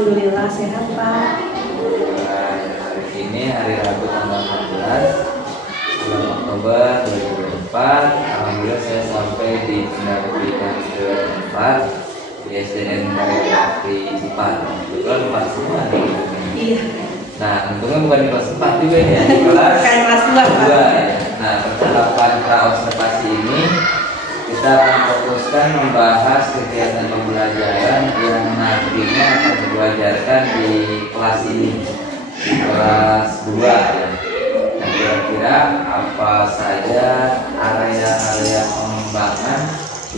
Alhamdulillah sehat Pak. Hari ini hari Rabu tanggal 14 bulan Oktober 2024. Alhamdulillah saya sampai di pendampingan keempat di SDN Karya Bakti 4. Kebetulan 4 semua nih. Iya. Nah, untungnya bukan di kelas 4 juga nih, di kelas 2 ya. Nah, percakapan praobservasi ini kita akan fokuskan membahas kegiatan pembelajaran yang nantinya akan dipelajarkan di kelas ini, di kelas 2 ya. Nah, kira-kira apa saja area-area pengembangan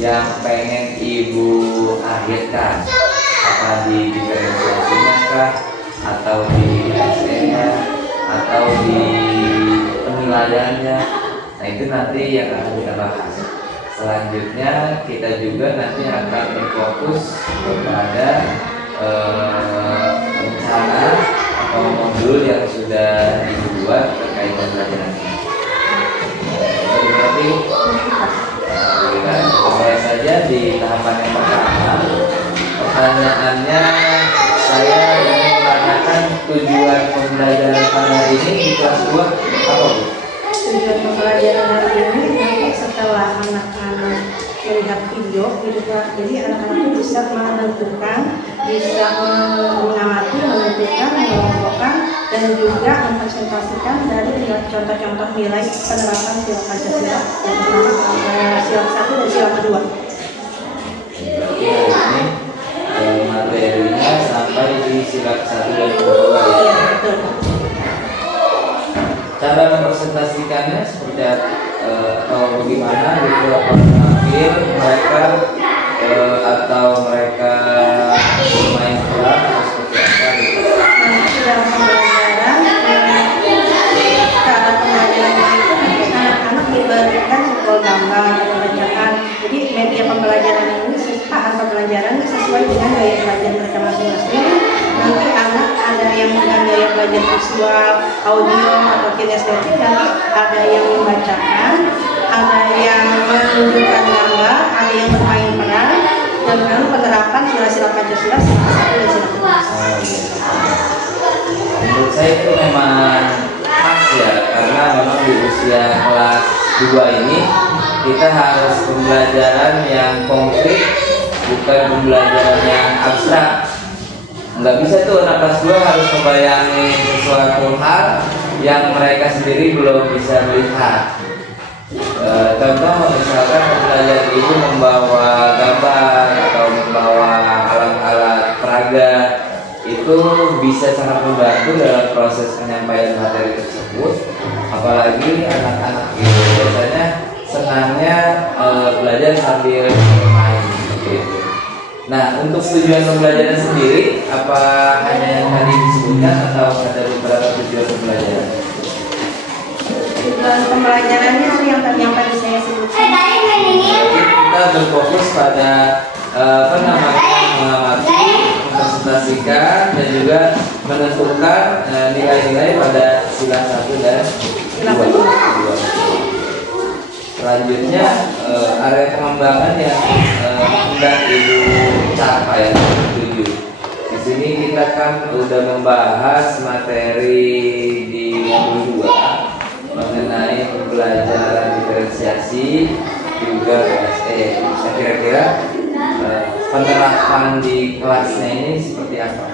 yang pengen Ibu akhirkan? Apa di diferensiasinya kah? Atau di SE-nya? Atau di penilaiannya? Nah, itu nanti yang akan kita bahas. Selanjutnya kita juga nanti akan berfokus kepada rencana atau modul yang sudah dibuat terkait pembelajaran ini. Berarti mulai saja di tahapan yang pertama. Pertanyaannya, saya ingin menanyakan tujuan pembelajaran pada hari ini di kelas 2 apa, Bu? Tujuan pembelajaran hari ini nanti setelah anak-anak melihat video gitu Pak, jadi anak-anak itu bisa menentukan, bisa mengamati, menentukan, mengelompokkan, dan juga mempresentasikan dari contoh-contoh nilai penerapan sila Pancasila yang pertama sila 1 dan sila kedua. Berarti hari ini materinya sampai di sila 1 dan 2 ya? Iya, betul. Cara mempresentasikannya seperti atau bagaimana gitu, apa menampil mereka atau mereka bermain peran atau seperti apa gitu? Dalam pembelajaran, cara pembelajarannya itu anak-anak diberikan simbol gambar atau bacaan. Jadi media pembelajaran ini bahan pembelajaran sesuai dengan gaya belajar mereka masing-masing. Nanti anak ada yang dengan gaya belajar visual, audio atau kinestetik, nanti ada yang membacakan, ada yang menunjukkan gambar, ada yang bermain peran, dan lalu penerapan sila-sila Pancasila sila 1 dan sila 2. Menurut saya itu memang pas ya, karena memang di usia kelas 2 ini kita harus pembelajaran yang konkret, bukan pembelajaran yang abstrak. Nggak bisa tuh anak kelas 2 harus membayangin sesuatu hal yang mereka sendiri belum bisa melihat. Contoh misalkan pembelajaran itu membawa gambar atau membawa alat-alat peraga, itu bisa sangat membantu dalam proses penyampaian materi tersebut. Apalagi anak-anak itu biasanya senangnya belajar sambil bermain gitu. Nah, untuk tujuan pembelajaran sendiri, apa hanya yang tadi disebutkan atau ada beberapa tujuan pembelajaran? Tujuan pembelajarannya yang tadi saya sebutkan. Kita berfokus pada mengamati, mempresentasikan, dan juga menentukan nilai-nilai pada sila 1 dan sila 2. Selanjutnya area pengembangan yang hendak Ibu capai tujuh. Di sini kita kan udah membahas materi di modul 2 mengenai pembelajaran diferensiasi juga PSE. Nah, kira-kira penerapan di kelasnya ini seperti apa?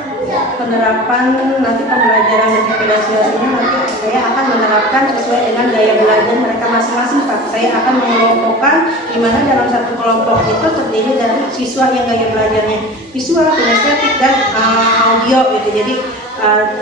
Penerapan nanti pembelajaran dan diferensiasinya nanti saya akan menerapkan sesuai dengan gaya belajar mereka masing-masing Pak. Saya akan mengelompokkan di mana dalam satu kelompok itu terdiri dari siswa yang gaya belajarnya visual, kinestetik, dan audio gitu. Jadi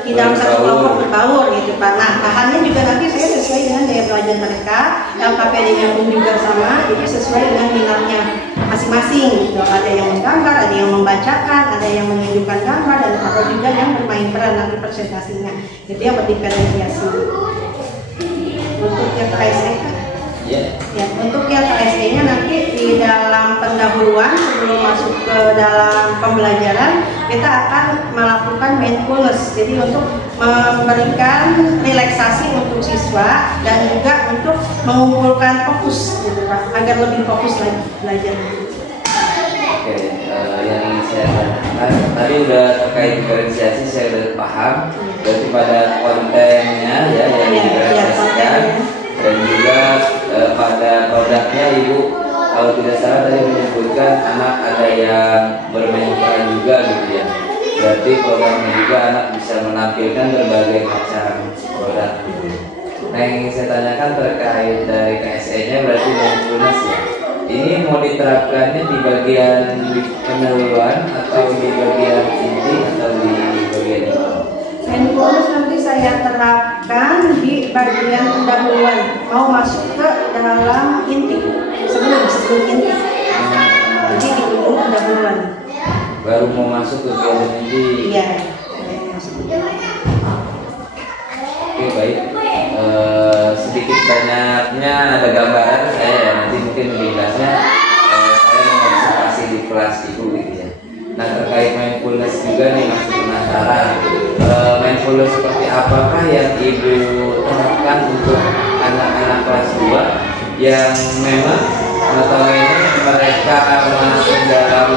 di dalam satu kelompok berbaur gitu Pak. Nah, bahannya juga nanti saya sesuai dengan gaya belajar mereka, LKPD-nya pun juga sama, jadi sesuai dengan minatnya masing-masing gitu. Ada yang menggambar, ada yang membacakan, ada yang menunjukkan gambar, dan ada juga yang bermain peran nanti presentasinya. Itu yang berdiferensiasi. Untuk yang KSE, ya, untuk yang KSE-nya nanti di dalam pendahuluan sebelum masuk ke dalam pembelajaran kita akan melakukan mindfulness. Jadi untuk memberikan relaksasi untuk siswa dan juga untuk mengumpulkan fokus gitu Pak, agar lebih fokus lagi belajar. Oke, yang ingin saya tanyakan tadi udah terkait diferensiasi, saya udah paham. Berarti pada kontennya ya yang diferensiasikan, dan juga pada produknya Ibu kalau tidak salah tadi menyebutkan anak ada yang bermain peran juga gitu ya. Berarti programnya juga anak bisa menampilkan berbagai macam produk gitu. Nah yang ingin saya tanyakan terkait dari KSE-nya berarti mindfulness ya. Ini mau diterapkannya di bagian pendahuluan atau di bagian inti atau di bagian itu? Mindfulness nanti saya terapkan di bagian pendahuluan, mau masuk ke dalam inti, sebelum inti. Jadi di ujung pendahuluan. Baru mau masuk ke bagian inti. Iya. Oke baik. Sedikit banyaknya ada gambaran saya ya, nanti mungkin lebih jelasnya saya mau bisa kasih di kelas Ibu gitu ya. Nah terkait mindfulness juga nih masih penasaran, mindfulness seperti apakah yang Ibu terapkan untuk anak-anak kelas 2 yang memang notabene mereka masih dalam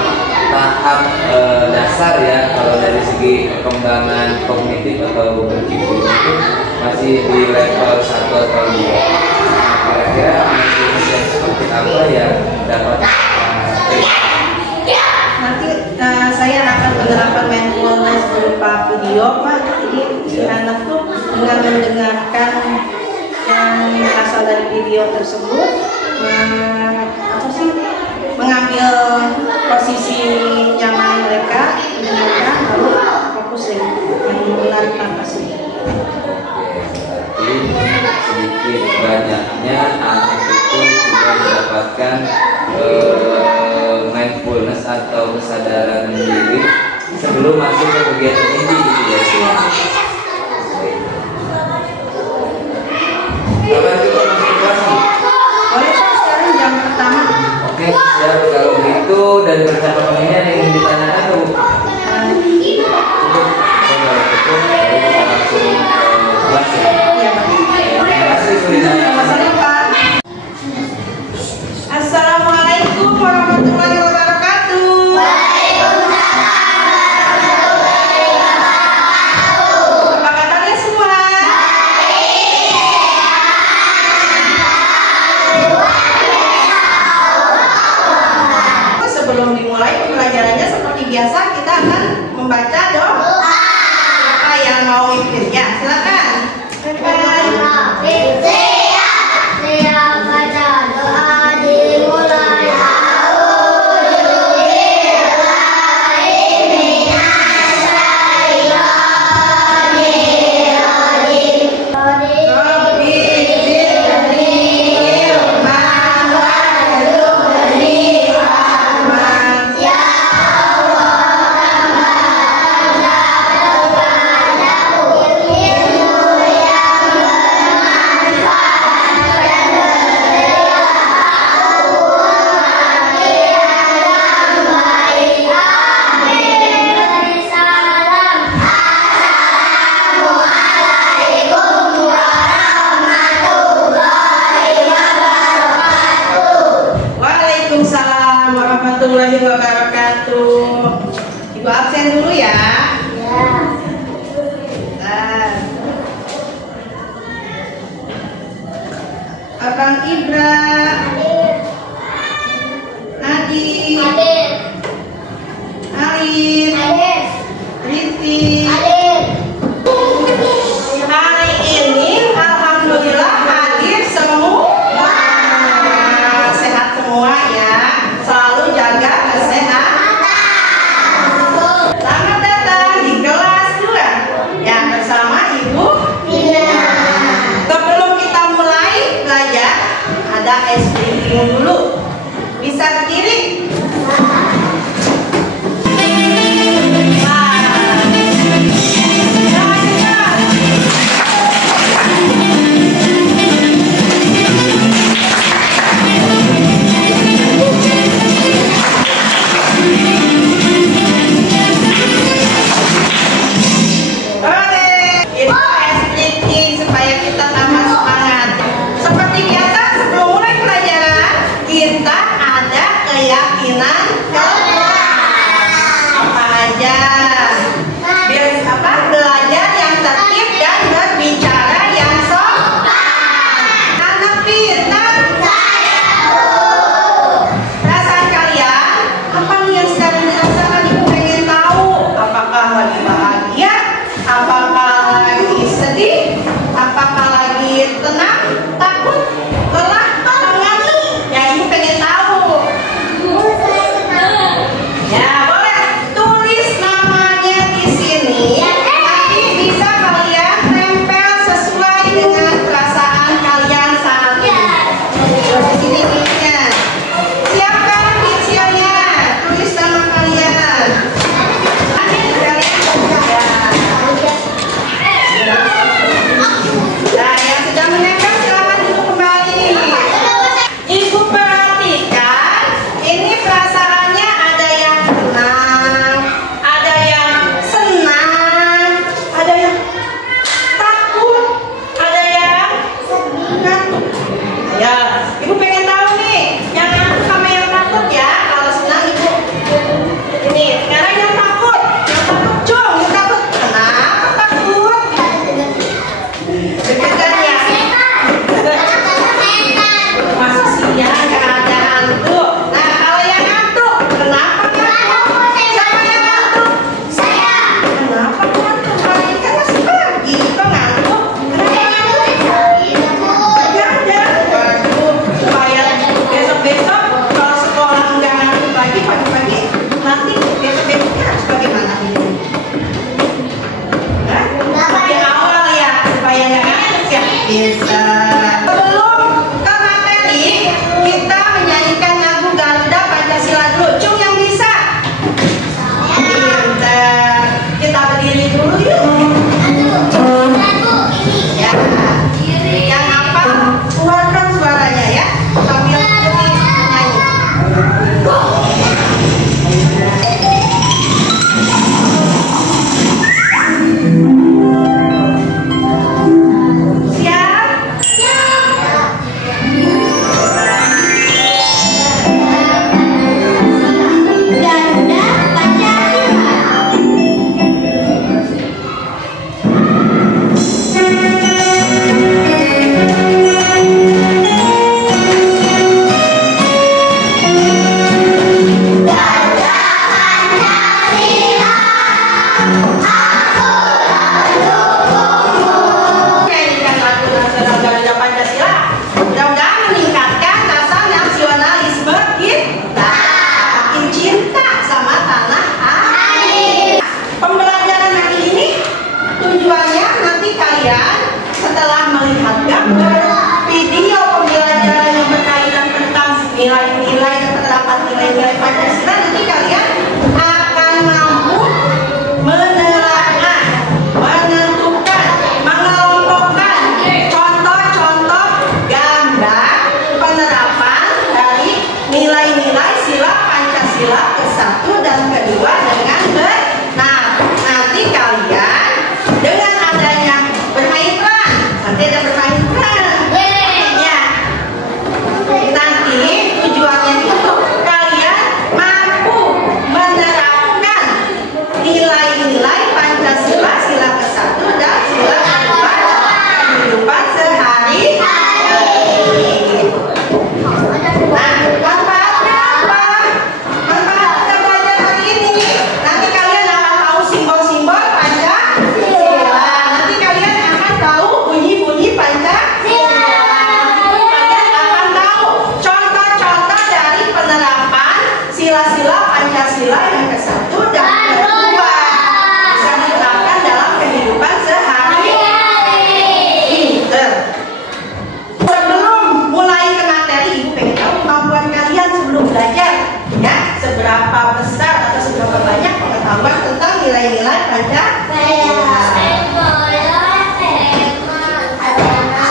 tahap dasar ya, kalau dari segi perkembangan kognitif atau berpikir itu masih di level 1 atau 2. Kira-kira mindfulness yang seperti apa yang dapat Nanti saya akan menerapkan mindfulness berupa video, Pak. Jadi si anak tuh dengan mendengarkan yang berasal dari video tersebut, mengambil posisi nyaman mereka, mendengarkan lalu fokusin menarik nafasnya. Berarti sedikit banyaknya anak itu sudah mendapatkan mindfulness atau kesadaran diri sebelum masuk ke kegiatan ini gitu ya. Kapan kita masuk kelas nih? Boleh Pak, sekarang jam pertama. Oke, siap. Kalau begitu dari percakapan ini ada yang ingin ditanyakan tuh? Cukup. Kalau cukup, baru kita langsung ke kelas ya. Iya Pak. Terima kasih Surina. Sama-sama Pak. Assalamualaikum warahmatullahi wabarakatuh. Apa kabarnya semua? Sebelum dimulai pembelajarannya seperti biasa kita akan membaca doa. Siapa yang mau mimpin? Ya, silakan. Pintar. Sebelum ke materi, kita menyanyikan lagu Garuda Pancasila dulu. Cung yang bisa. Pintar. Kita berdiri dulu yuk. Ya. Yang apa? Keluarkan suaranya ya. Sambil menyanyi. Nilai-nilai yang terdapat nilai-nilai Pancasila, nanti kalian akan mampu menerapkan, menentukan, mengelompokkan contoh-contoh gambar penerapan dari nilai-nilai sila Pancasila ke-1 dan ke-2 dengan benar. Nanti kalian dengan adanya bermain peran, nanti ada bermain peran. Nanti tujuannya itu kalian mampu menerapkan nilai-nilai Pancasila sila ke-1 dan sila ke-2 dalam kehidupan sehari-hari. Nah, manfaatnya apa? Manfaat kita belajar hari ini. Nanti kalian akan tahu simbol-simbol Pancasila. Nanti kalian akan tahu bunyi-bunyi Pancasila. Sila-sila Pancasila yang ke-1 dan ke-2 bisa diterapkan dalam kehidupan sehari-hari. Sebelum mulai ke materi, Ibu pengen tahu kemampuan kalian sebelum belajar, ya, seberapa besar atau seberapa banyak pengetahuan tentang nilai-nilai Pancasila.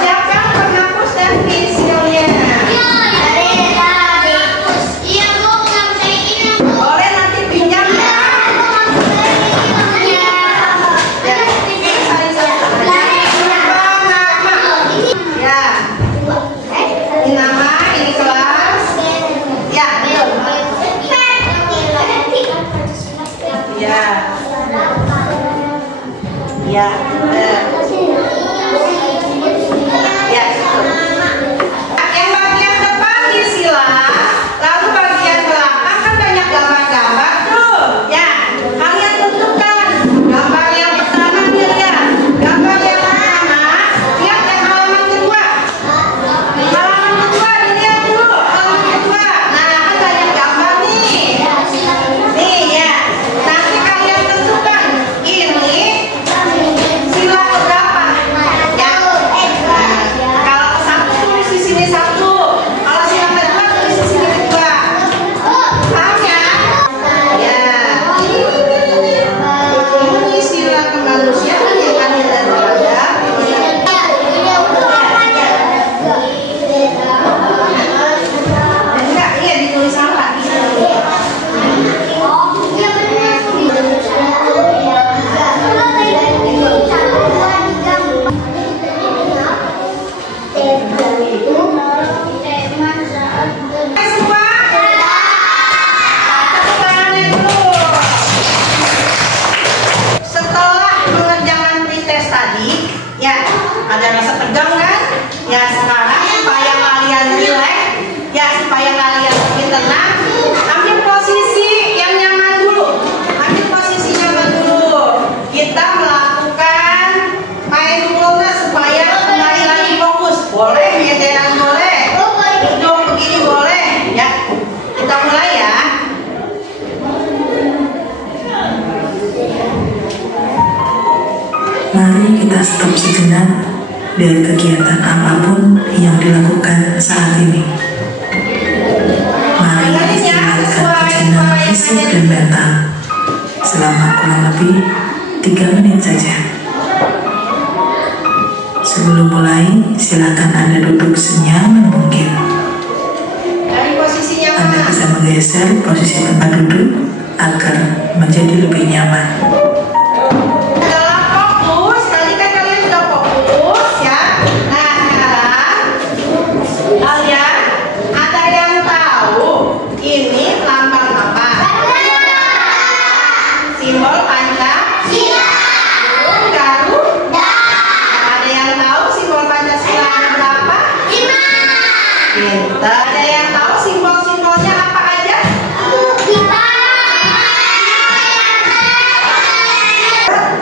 Siapa yang menghapus dan pensilnya? Ya, yang bagian depan disilah, lalu bagian belakang kan banyak gambar-gambar tuh. Ya, kalian tentukan gambar yang pertama dilihat, gambar yang pertama lihat yang halaman kedua. Halaman kedua dilihat dulu, halaman kedua. Nah, kan banyak gambar nih. Nih ya, nanti kalian tentukan ini sila berapa? Ya. Nah, kalau satu tulis di sini satu, kalau sila kedua tulis di sini kedua. Paham ya? Ya. Ini sila kemanusiaan yang adil dan beradab. Enggak, iya ditulis salah. Setelah mengerjakan pretest tadi, ya ada rasa tegang kan? Ya sekarang supaya kalian rileks, ya supaya kalian lebih tenang, ambil posisi yang nyaman dulu. Ambil posisi nyaman dulu. Kita melakukan mindfulness supaya kembali lagi fokus. Boleh meteran boleh, duduk begini boleh, ya. Kita mulai ya. Mari kita stop sejenak dari kegiatan apapun yang dilakukan saat ini. Mari istirahatkan kejenuhan fisik dan mental selama kurang lebih 3 menit saja. Sebelum mulai, silakan Anda duduk senyaman mungkin. Anda bisa menggeser posisi tempat duduk agar menjadi lebih nyaman. Ada yang tahu simbol-simbolnya apa aja?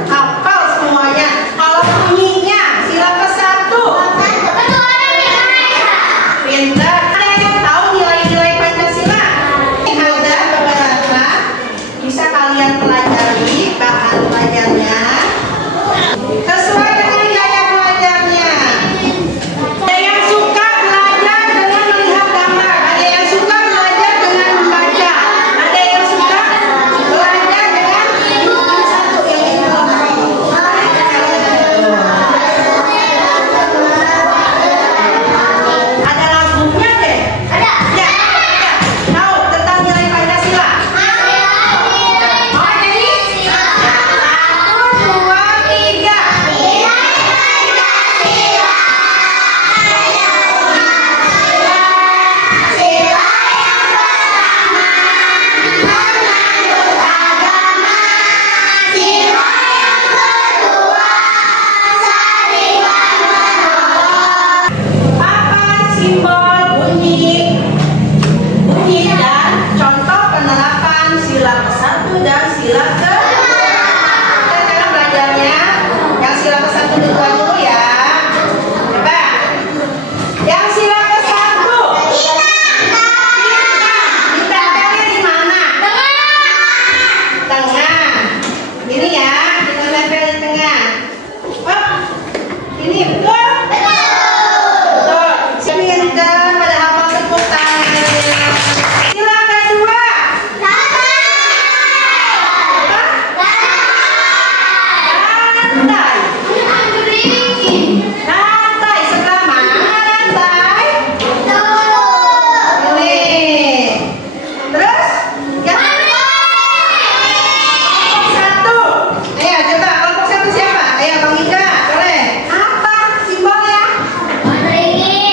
Hafal semuanya. Kalau bunyinya sila ke-1. Pintar. Ada yang tahu nilai-nilai Pancasila? Ada beberapa. Bisa kalian pelajari bahan belajarnya sesuai dengan gaya belajarnya. Ada yang suka belajar dengan melihat gambar, ada yang suka belajar dengan membaca, ada yang suka belajar dengan satu yang ini. Ada lagunya deh? Ada. Ya, ada. Tahu tentang nilai Pancasila? Oh, jadi 1, 2, 3. Apa simbol bunyi dan contoh penerapan sila ke-1 dan sila ke-2. Kita sekarang belajarnya yang sila ke-1 dulu ya. Coba. Yang sila ke-1. Ditempelnya di mana? Tengah. Ini ya, kita tempel di tengah. Oh, ini betul? Betul. Pintar pada hafal tepuk tangannya. Sila kedua. Lantai. Lantai sebelah mana lantai? Ini. Terus yang kelompok 1. Ayo coba kelompok 1 siapa? Ayo Bang Ika, boleh. Apa simbolnya?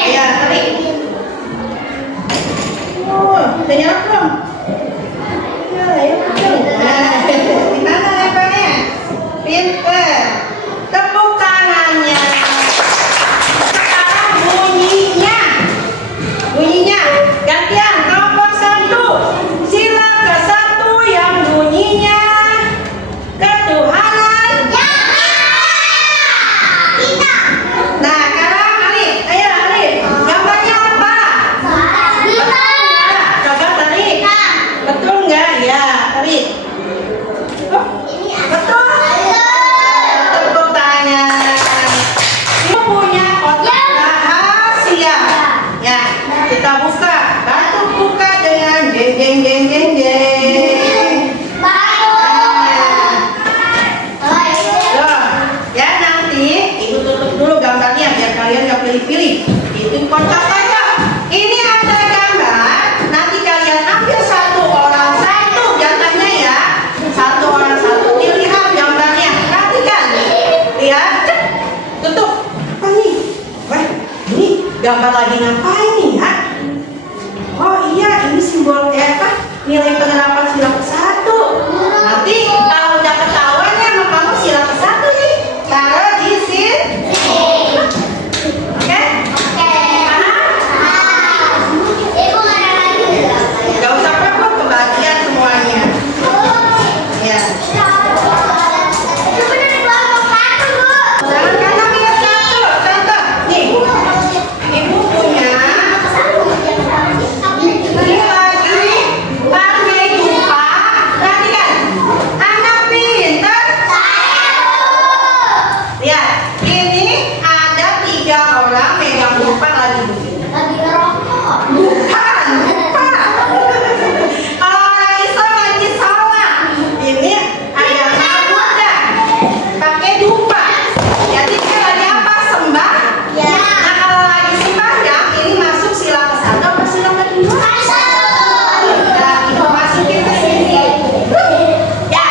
Iya, tarik. Udah nyala belum? Ya, ayo betul. Di mana lebarnya? Pinter. Tepuk tangannya. Sekarang bunyinya. Gantian kelompok 1. Sila ke-1 yang bunyinya ketuhanan. Nah, sekarang Alif. Ayo Alif. Gambarnya apa? Coba tarik. Betul nggak? Ya, tarik. Oh, betul. Tepuk tangan. Ini punya kotak rahasia. Ya, kita buka. Bantu buka dengan jeng jeng jeng jeng jeng. Loh, ya nanti ibu tutup dulu gambarnya biar kalian nggak pilih-pilih. Itu kocok aja. Ini ada gambar. Nanti kalian ambil satu orang satu gambarnya ya. Satu orang satu dilihat gambarnya. Perhatikan. Lihat. Cek. Tutup. Apa nih? Wah, ini gambar lagi ngapain nih ya? Oh iya, ini simbol apa? Nilai penerapan sila ke-1. Nanti kalau udah ketahuan ya sama kamu sila ke-1 nih. Taruh di sini. Oke? Gak usah takut, kebagian semuanya. Ya. Jangan karena lihat satu. Contoh, nih. Ibu punya. Ini lagi pakai dupa. Perhatikan. Anak pintar. Lihat, ini ada 3 orang megang dupa lagi begini. Lagi ngerokok. Bukan, dupa. Kalau orang Islam lagi sholat, ini ada dah pakai dupa. Jadi dia lagi apa? Sembah. Ya. Nah kalau lagi sembahyang, ini masuk sila ke-1 apa sila ke-2? Nah, ibu masukin ke sini. Ya,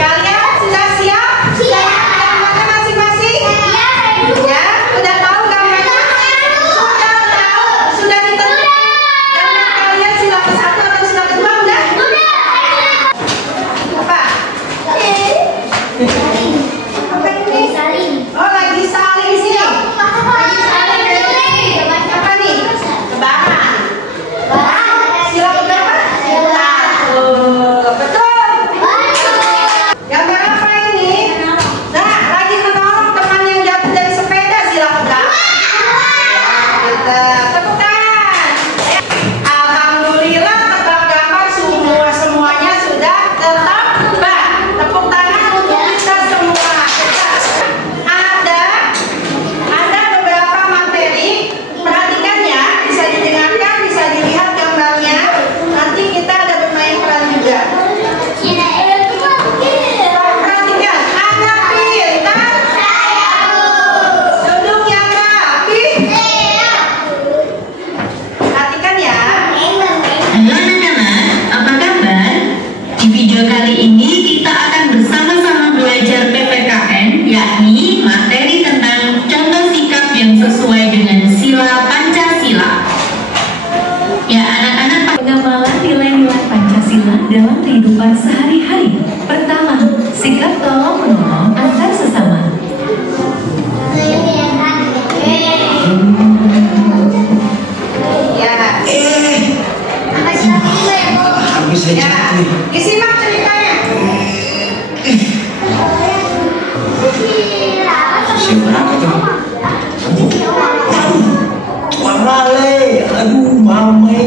kalian sudah siap? Gambarnya masing-masing? Ya, udah tahu gambarnya? Sudah tahu, sudah ditentukan. Gambar kalian sila ke-1 atau sila ke-2 udah? Apa? Apa ini? Oh, lagi saling sini. Apa nih? Lebaran. Sila keberapa? Betul. Gambar apa ini? Nah, lagi menolong teman yang jatuh dari sepeda, sila keberapa? Tepuk tangan. Alhamdulillah tebak gambar semuanya sudah tebak. Tepuk tangan untuk kita semua. Ada beberapa materi, perhatikan ya, bisa didengarkan, bisa dilihat gambarnya. Nanti kita ada bermain peran juga. Perhatikan, anak pintar, duduk yang rapi. Perhatikan ya. Halo anak-anak, apa kabar? Di video kali ini kita akan bersama-sama belajar PPKN, yakni materi tentang contoh sikap yang sesuai dengan sila Pancasila. Ya anak-anak, pengamalan nilai-nilai Pancasila dalam kehidupan sehari-hari. Pertama, sikap tolong-menolong antar sesama. Ya. Habis saya Ya. jatuh. Disimak ceritanya. Siapa berapa tuh? Tuan Lale, aduh mamai.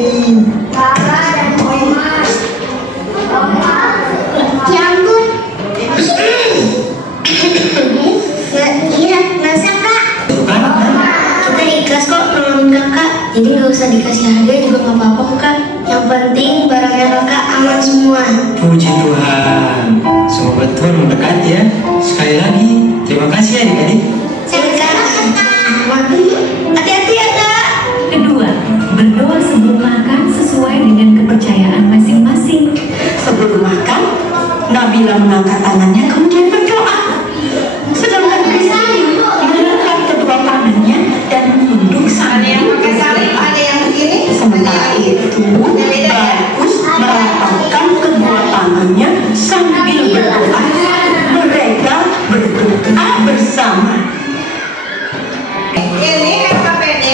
Iya, masa kak? Tuh kan? Kita ikhlas kok nolongin kakak. Jadi nggak usah dikasih hadiah juga nggak apa-apa kok kak. Yang penting barangnya kakak aman semua. Puji Tuhan. Semoga Tuhan memberkati ya. Sekali lagi, terima kasih ya adik-adik. Hati-hati ya kak. Kedua, berdoa sebelum makan sesuai dengan kepercayaan masing-masing. Sebelum makan, Nabila mengangkat tangannya kemudian berdoa. Sedangkan Kristi mengangkat kedua tangannya dan menunduk Ada yang sambil pakai salib, ada yang begini, ada Sementara yang itu, Bagus merapatkan kedua tangannya sambil berdoa. Mereka berdoa bersama. ini KKPD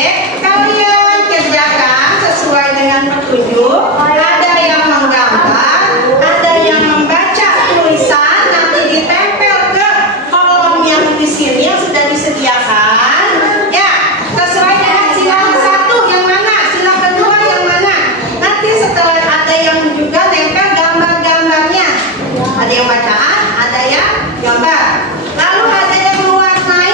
kalian kerjakan sesuai dengan petunjuk. Ada yang menggambar, ada yang membaca tulisan, nanti ditempel ke kolom yang di sini yang sudah disediakan. Ya, sesuai dengan sila ke-1 yang mana, sila kedua yang mana. Nanti setelah ada yang juga nempel gambar-gambarnya. Ada yang bacaan, ada yang gambar. Lalu ada yang mewarnai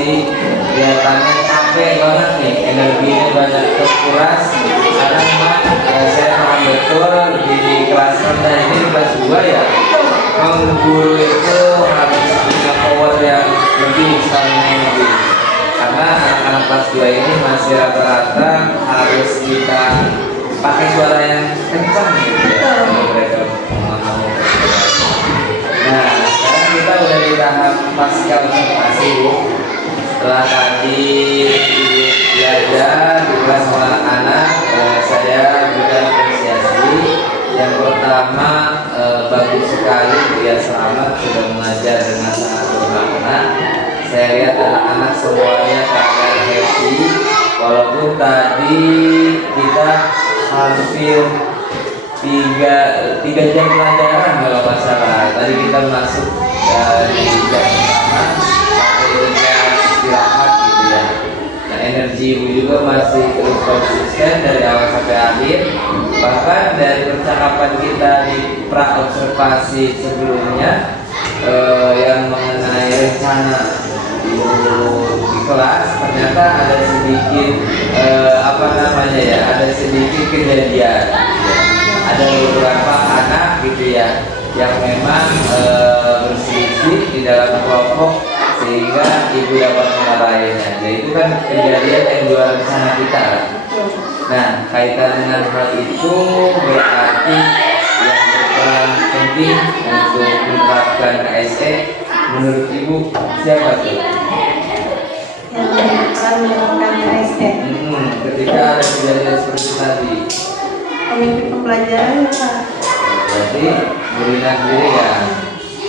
masih kelihatannya capek banget nih, energinya banyak terkuras karena memang saya paham betul di kelas rendah ini, kelas 2 ya, memang guru itu harus punya power yang lebih, misalnya lebih, karena anak-anak kelas 2 ini masih rata-rata harus kita pakai suara yang kencang gitu ya, mereka memahami. Nah, sekarang kita udah di tahap pasca observasi, Bu. Setelah tadi belajar di kelas anak-anak, saya juga apresiasi. Yang pertama, bagus sekali dia selamat sudah mengajar dengan sangat bermakna. Saya lihat anak-anak semuanya sangat happy, walaupun tadi kita hampir 3 jam pelajaran kalau nggak salah. Tadi kita masuk dari jam pertama sampai jam istirahat gitu ya. Nah, energi ibu juga masih terus konsisten dari awal sampai akhir. Bahkan dari percakapan kita di pra observasi sebelumnya yang mengenai rencana di kelas, ternyata ada sedikit ada sedikit kejadian. Ada beberapa anak gitu ya yang memang berselisih di dalam kelompok sehingga ibu dapat memarahinya. Jadi itu kan kejadian yang luar rencana kita. Nah, kaitan dengan hal itu berarti yang berperan penting untuk menerapkan KSE menurut ibu siapa tuh? Yang berperan menerapkan KSE. Ketika ada kejadian seperti tadi. Pemimpin pembelajaran Pak. Berarti berikan diri ya.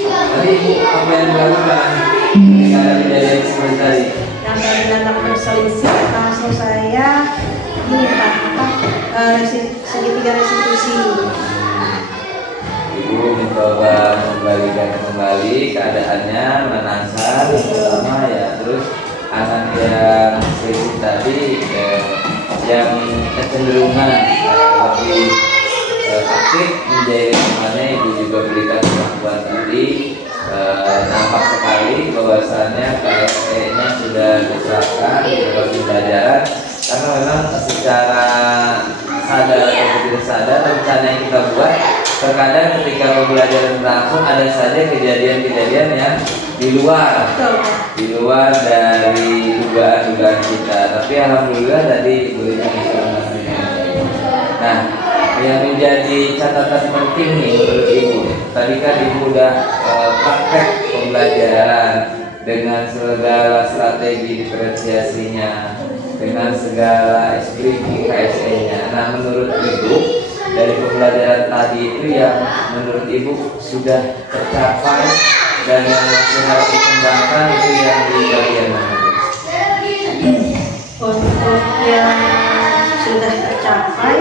Tadi ibu apa yang dilakukan ketika ada kejadian seperti tadi? Yang dari anak berselisih langsung saya ini Pak, segitiga restitusi. Ibu mencoba membalikan kembali keadaannya, menasar pertama ya, terus anak yang selisih tadi yang kecenderungan lebih aktif menjadi temannya, ibu juga berikan kemampuan tadi. Nampak sekali bahwasannya KSE-nya sudah diterapkan di dalam pembelajaran, karena memang secara sadar atau tidak sadar rencana yang kita buat terkadang ketika pembelajaran berlangsung ada saja kejadian-kejadian yang di luar dari dugaan-dugaan kita. Tapi alhamdulillah tadi berikan informasinya. Nah, yang menjadi catatan penting nih menurut ibu, tadi kan ibu udah praktek pembelajaran dengan segala strategi diferensiasinya, dengan segala SPP KSE-nya. Nah, menurut ibu dari pembelajaran tadi itu yang menurut ibu sudah tercapai dan yang masih harus dikembangkan itu yang di bagian mana? Untuk yang sudah tercapai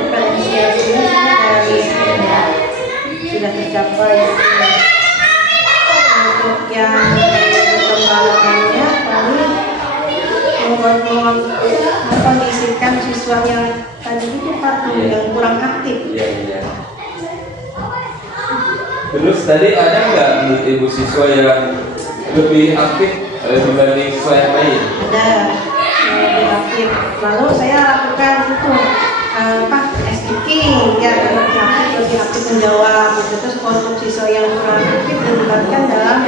diferensiasinya sudah tercapai. Untuk yang perkembangannya kami mengkondisikan siswa yang tadi itu Pak yang kurang aktif. Iya. Terus tadi ada nggak menurut ibu siswa yang lebih aktif dibanding siswa yang lain? Ada yang lebih aktif. Lalu saya lakukan itu STP ya, lebih aktif menjawab gitu. Terus untuk siswa yang kurang aktif dilibatkan dalam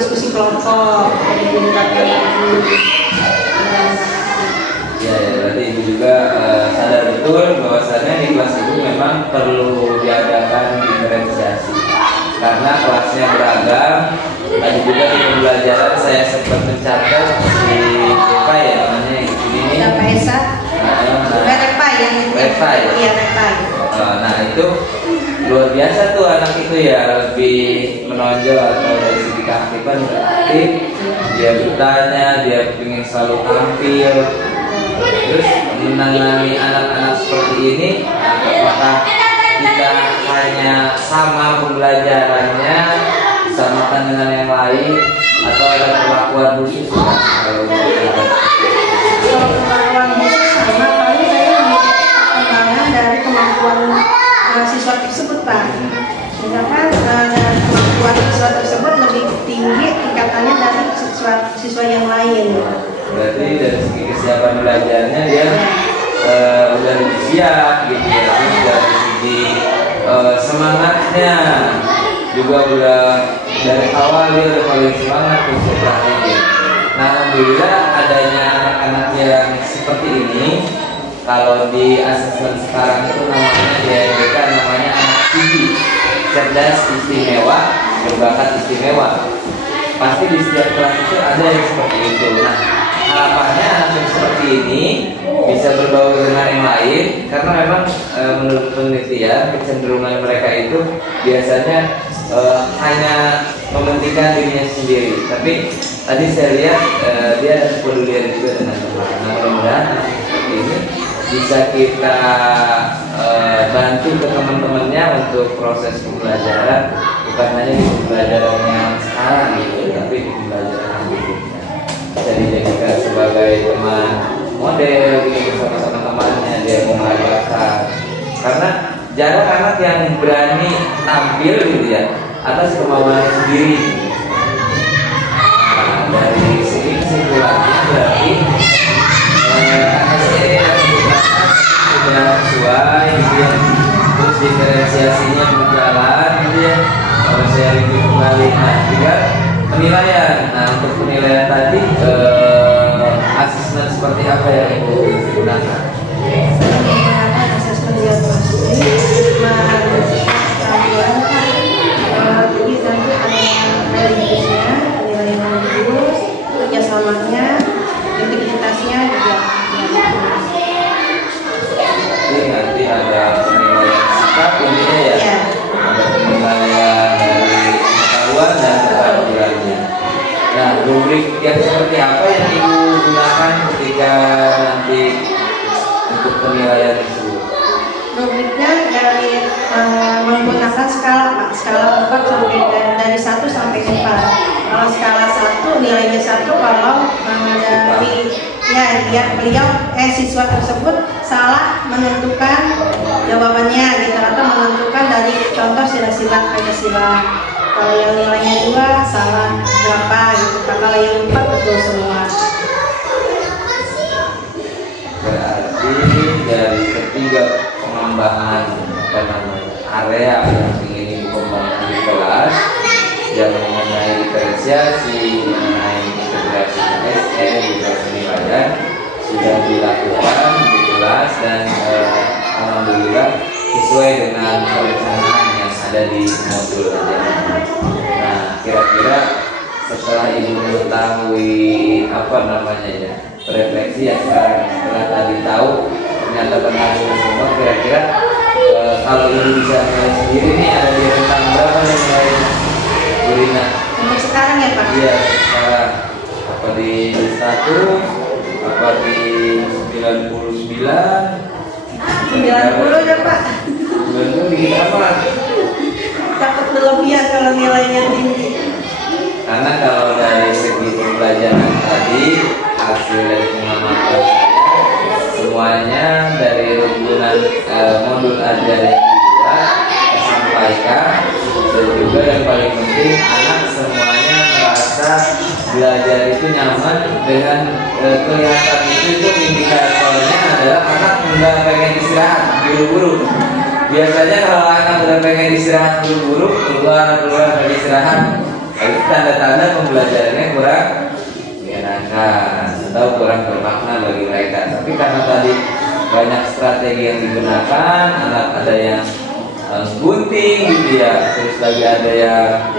diskusi kelompok, dilibatkan Ya, berarti ibu juga sadar betul bahwasannya di kelas ibu memang perlu diadakan diferensiasi karena kelasnya beragam. Tadi juga di pembelajaran saya sempat mencatat di apa ya namanya yang ini nih? Repai yang itu. Repai. Iya, Repai. Nah, itu luar biasa tuh anak itu ya, lebih menonjol atau dari segi keaktifan aktif. Dia bertanya, dia ingin selalu tampil. Terus menangani anak-anak seperti ini, apakah kita hanya sama pembelajarannya, samakan dengan yang lain, atau ada perlakuan khusus? Kalau perlakuan khusus sama paling saya pengembangan dari kemampuan siswa tersebut Pak. Misalkan kemampuan siswa tersebut lebih tinggi tingkatannya dari siswa siswa yang lain. Berarti dari segi kesiapan belajarnya dia udah lebih siap gitu ya. Terus dari segi semangatnya juga udah dari awal dia udah paling semangat untuk praktekin. Nah, alhamdulillah adanya anak-anak yang seperti ini. Kalau di asesmen sekarang itu namanya di IMBK namanya anak tinggi, cerdas istimewa, berbakat istimewa. Pasti di setiap kelas itu ada yang seperti itu. Nah, harapannya anak yang seperti ini bisa berbaur dengan yang lain, karena memang menurut penelitian kecenderungan mereka itu biasanya hanya mementingkan dirinya sendiri. Tapi tadi saya lihat dia ada kepedulian juga dengan teman. Nah, mudah-mudahan seperti ini bisa kita bantu ke teman-temannya untuk proses pembelajaran, bukan hanya di pembelajaran yang sekarang gitu, tapi di pembelajaran yang berikutnya bisa dijadikan sebagai teman model gitu bersama teman-temannya dia mengajarkan. Karena jarang anak yang berani tampil gitu ya atas kemauan sendiri. Nah, dari sini kesimpulannya berarti sudah sesuai gitu ya, terus diferensiasinya berjalan gitu ya. Kalau saya review kembali, nah juga penilaian. Nah, untuk penilaian tadi asesmen seperti apa yang Ibu gunakan? Menggunakan asesmen diagnostik, jadi nanti ada religiusnya, penilaian religius, kerjasamanya, integritasnya juga. Jadi nanti ada penilaian sikap intinya ya, ada penilaian dari pengetahuan dan keterampilannya. Nah, rubrik yang seperti apa yang Ibu gunakan ketika nanti untuk penilaian tersebut? Rubriknya dari menggunakan skala 4 sampai dari 1 sampai 4. Kalau skala 1 nilainya 1 kalau dari dia beliau siswa tersebut salah menentukan jawabannya gitu, atau menentukan dari contoh sila-sila Pancasila. Kalau yang nilainya 2 salah berapa gitu. Kalau yang 4 betul semua. Berarti dari ketiga pengembangan area yang ingin dikembangkan di kelas, yang mengenai diferensiasi, mengenai integrasi ASN, juga penilaian sudah dilakukan di kelas dan alhamdulillah sesuai dengan perencanaan yang ada di modul aja. Nah, kira-kira setelah Ibu mengetahui apa namanya ya, refleksi ya setelah tadi tahu ternyata berhasil semua, kira-kira kalau Ibu bisa nilai sendiri nih ada di rentang berapa nih nilainya Bu Rina? Untuk sekarang ya Pak? Iya, sekarang apa di 1, apa di 99? 90 ya Pak? 90 bikin apa? Takut berlebihan kalau nilainya tinggi. Karena kalau dari segi pembelajaran tadi, hasil dari pengamatan saya, semuanya dari rumusan modul ajar yang dibuat tersampaikan, dan juga yang paling penting anak semuanya merasa belajar itu nyaman. Dengan kelihatan itu indikatornya adalah anak nggak pengen istirahat buru-buru. Biasanya kalau anak udah pengen istirahat buru-buru, keluar dari istirahat, itu tanda-tanda pembelajarannya kurang menyenangkan atau kurang bermakna bagi mereka. Tapi karena tadi banyak strategi yang digunakan, anak ada yang gunting gitu ya, terus lagi ada yang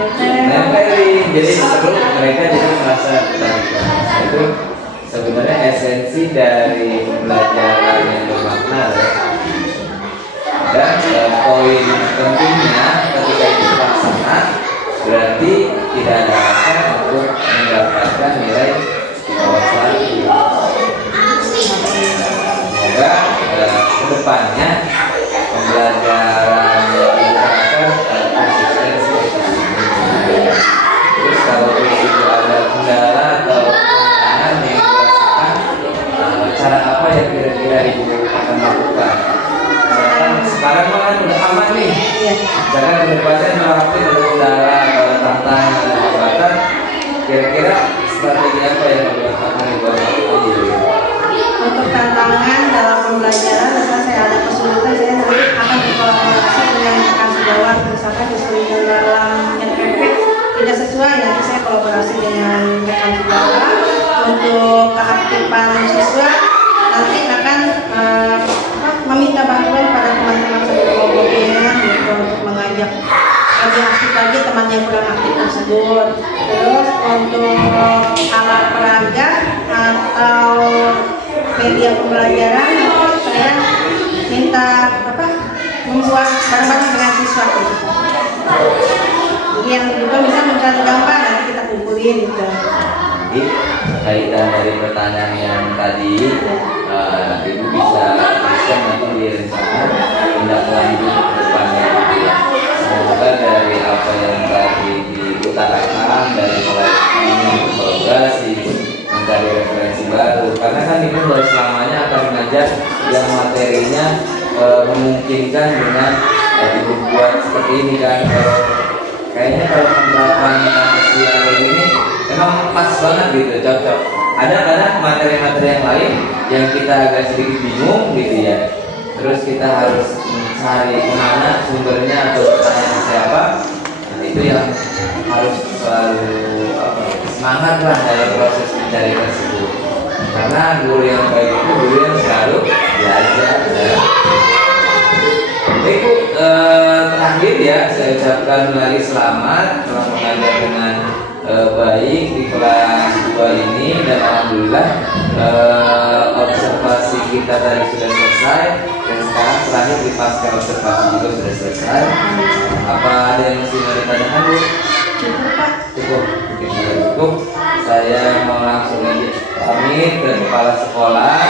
nempelin, jadi seru, mereka jadi merasa tertarik. Itu sebenarnya esensi dari pembelajaran yang bermakna ya. Dan poin pentingnya ketika itu terlaksana berarti tidak ada alasan untuk mendapatkan nilai di bawah 1. Semoga kedepannya pembelajaran yang digunakan konsisten seperti ini. Terus kalau itu ada kendala atau tantangan yang dirasakan, cara apa yang kira-kira Ibu akan lakukan? Sekarang kan udah aman nih. Jangan kedepannya melalui ada kendala atau tantangan atau hambatan. Kira-kira strategi untuk keaktifan siswa nanti akan meminta bantuan pada teman-teman satu kelompoknya gitu, untuk mengajak lebih aktif lagi teman yang kurang aktif tersebut. Terus untuk alat peraga atau media pembelajaran saya minta membuat barang-barang dengan siswa gitu. Yang juga bisa mencari gambar nanti kita kumpulin gitu. Jadi kaitan dari pertanyaan yang tadi, Ibu bisa nanti di rencana tindak lanjut ke depannya gitu ya. Semoga dari apa yang tadi diutarakan dari mulai ingin berkolaborasi, mencari referensi baru, karena kan ini baru selamanya akan mengajar yang materinya memungkinkan dengan dibuat seperti ini kan. Kayaknya kalau penerapan Pancasila ini memang pas banget gitu, cocok. Ada kadang materi-materi yang lain yang kita agak sedikit bingung gitu ya. Terus kita harus mencari kemana sumbernya atau bertanya ke siapa. Nah, itu yang harus selalu semangat lah dalam proses mencari tersebut. Karena guru yang baik itu guru yang selalu belajar. Ibu, terakhir ya, saya ucapkan lagi selamat telah mengajar dengan baik di kelas 2 ini, dan alhamdulillah observasi kita tadi sudah selesai, dan sekarang terakhir di pasca observasi juga sudah selesai. Apa ada yang masih mau ditanyakan, Bu? Cukup. Mungkin sudah cukup. Saya mau langsung pamit ke kepala sekolah